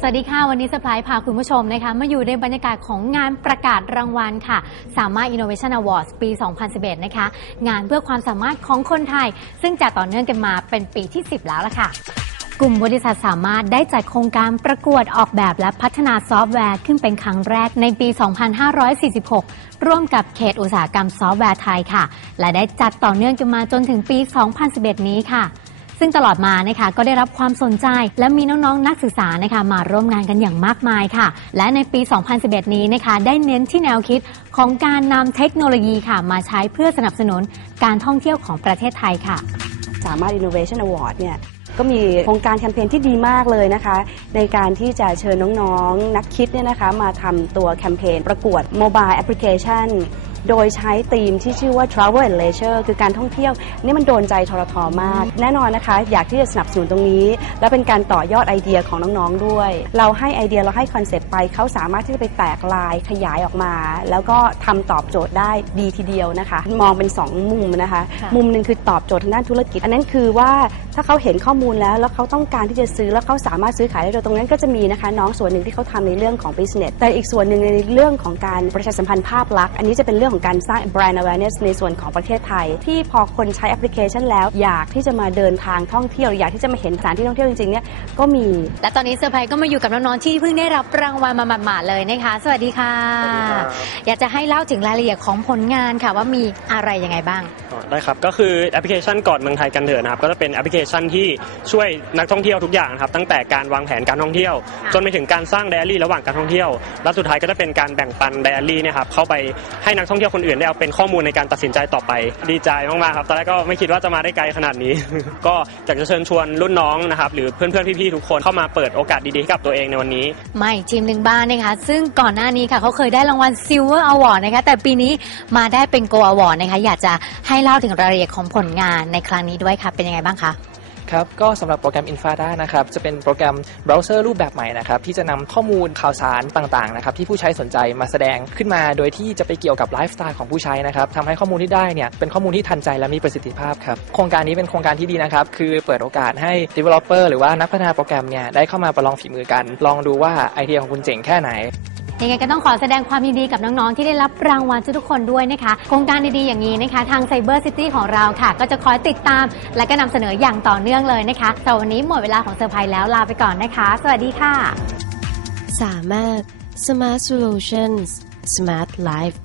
สวัสดีค่ะ วันนี้สปายพาคุณผู้ชมนะคะมาอยู่ในบรรยากาศของงานประกาศรางวัลค่ะ สามารถ Innovation Awards ปี 2011 นะคะ งานเพื่อความสามารถของคนไทย ซึ่งจะต่อเนื่องกันมาเป็นปีที่ 10 แล้วล่ะค่ะกลุ่มบริษัทสามารถได้จัดโครงการประกวดออกแบบและพัฒนาซอฟต์แวร์ขึ้นเป็นครั้งแรกในปี 2546 ร่วมกับเขตอุตสาหกรรมซอฟต์แวร์ไทยค่ะ และได้จัดต่อเนื่องกันมาจนถึงปี 2011 นี้ค่ะ ซึ่งตลอดมานะคะก็ได้รับความสนใจ และมีน้องๆนักศึกษานะคะมาร่วมงานกันอย่างมากมายค่ะ และในปี 2011 นี้นะคะได้เน้นที่แนวคิดของการนำเทคโนโลยีค่ะมาใช้เพื่อสนับสนุนการท่องเที่ยวของประเทศไทยค่ะ สามารถ Innovation Award เนี่ยก็มีโครงการแคมเปญที่ดีมากเลยนะคะ ในการที่จะเชิญน้องๆนักคิดเนี่ยนะคะมาทำตัวแคมเปญประกวด Mobile Application โดยใช้ธีมที่ชื่อว่า Travel and Leisure คือการท่องเที่ยว นี่มันโดนใจทรทมาก แน่นอนนะคะ อยากที่จะสนับสนุนตรงนี้ และเป็นการต่อยอดไอเดียของน้องๆด้วย เราให้ไอเดียเราให้คอนเซปต์ไปเขาสามารถที่จะไปแตกลายขยายออกมา แล้วก็ทำตอบโจทย์ได้ดีทีเดียวนะคะ มองเป็น 2 มุมนะคะค่ะมุมหนึ่งคือตอบโจทย์ทางด้านธุรกิจ อันนั้นคือว่าถ้าเขาเห็นข้อมูลแล้ว แล้วเขาต้องการที่จะซื้อแล้วเขาสามารถซื้อขายได้โดยตรงนั้นก็จะมีนะคะน้องส่วนหนึ่งที่เขาทำในเรื่องของ business แต่อีกส่วนหนึ่งในเรื่องของการประชาสัมพันธ์ภาพลักษณ์อันนี้จะเป็นเรื่องของการสร้าง brand awareness ในส่วนของประเทศไทย ที่พอคนใช้แอปพลิเคชันแล้ว อยากที่จะมาเดินทางท่องเที่ยว อยากที่จะมาเห็นสถานที่ท่องเที่ยวจริงๆเนี่ยก็มี และตอนนี้เซอร์ไพรส์ก็มาอยู่กับน้องๆที่เพิ่งได้รับรางวัลมาหมาดๆเลยนะคะ สวัสดีค่ะสวัสดีครับอยากจะให้เล่าถึงรายละเอียดของผลงานค่ะว่ามีอะไรยังไงบ้างอ๋อได้ครับก็คือแอปพลิเคชันกอดเมืองไทยกันเถอะนะครับก็จะเป็นแอปพลิเคชันที่ช่วยนักท่องเที่ยวทุกอย่างนะครับตั้งแต่การวางแผนการท่องเที่ยวค่ะจนไปถึงการสร้างไดอารี่ระหว่างการท่องเที่ยว และสุดท้ายก็จะเป็นการแบ่งปันไดอารี่เนี่ยครับเข้าไปให้นักท่องเที่ยวคนอื่นได้เอาเป็นข้อมูลในการตัดสินใจต่อไป ดีใจมากๆครับตอนแรกก็ไม่คิดว่าจะมาได้ไกลขนาดนี้ ก็อยากจะเชิญชวนรุ่นน้องนะครับหรือเพื่อนๆพี่ๆทุกคนเข้ามาเปิดโอกาสดีๆให้กับตัวเองในวันนี้ไม่ทีมหนึ่งบ้านนะคะ ซึ่งก่อนหน้านี้ค่ะเขาเคยได้รางวัล Silver Award นะคะแต่ปีนี้มาได้เป็น Gold Award นะคะอยากจะให้เล่าถึงรายละเอียดของผลงานในครั้งนี้ด้วยค่ะเป็นยังไงบ้างคะ ครับก็สำหรับโปรแกรม Infada นะครับจะเป็นโปรแกรมเบราว์เซอร์รูปแบบใหม่นะครับที่จะนำข้อมูลข่าวสารต่างๆนะครับที่ผู้ใช้สนใจมาแสดงขึ้นมา โดยที่จะไปเกี่ยวกับไลฟ์สไตล์ของผู้ใช้นะครับทำให้ข้อมูลที่ได้เนี่ยเป็นข้อมูลที่ทันใจและมีประสิทธิภาพครับโครงการนี้เป็นโครงการที่ดีนะครับคือเปิดโอกาสให้ developer หรือว่านักพัฒนาโปรแกรมเนี่ยได้เข้ามาประลองฝีมือกัน ลองดูว่าไอเดียของคุณเจ๋งแค่ไหนยังไงก็ต้องขอแสดงความยินดีกับน้อง ๆ ที่ได้รับรางวัลทุกคนด้วยนะคะ โครงการดีๆอย่างนี้นะคะ ทาง Cyber City ของเราค่ะ ก็จะคอยติดตามและก็นำเสนออย่างต่อเนื่องเลยนะคะสำหรับวันนี้หมดเวลาของเซอร์ไพรส์แล้วลาไปก่อนนะคะ สวัสดีค่ะ สามารถ Smart Solutions Smart Life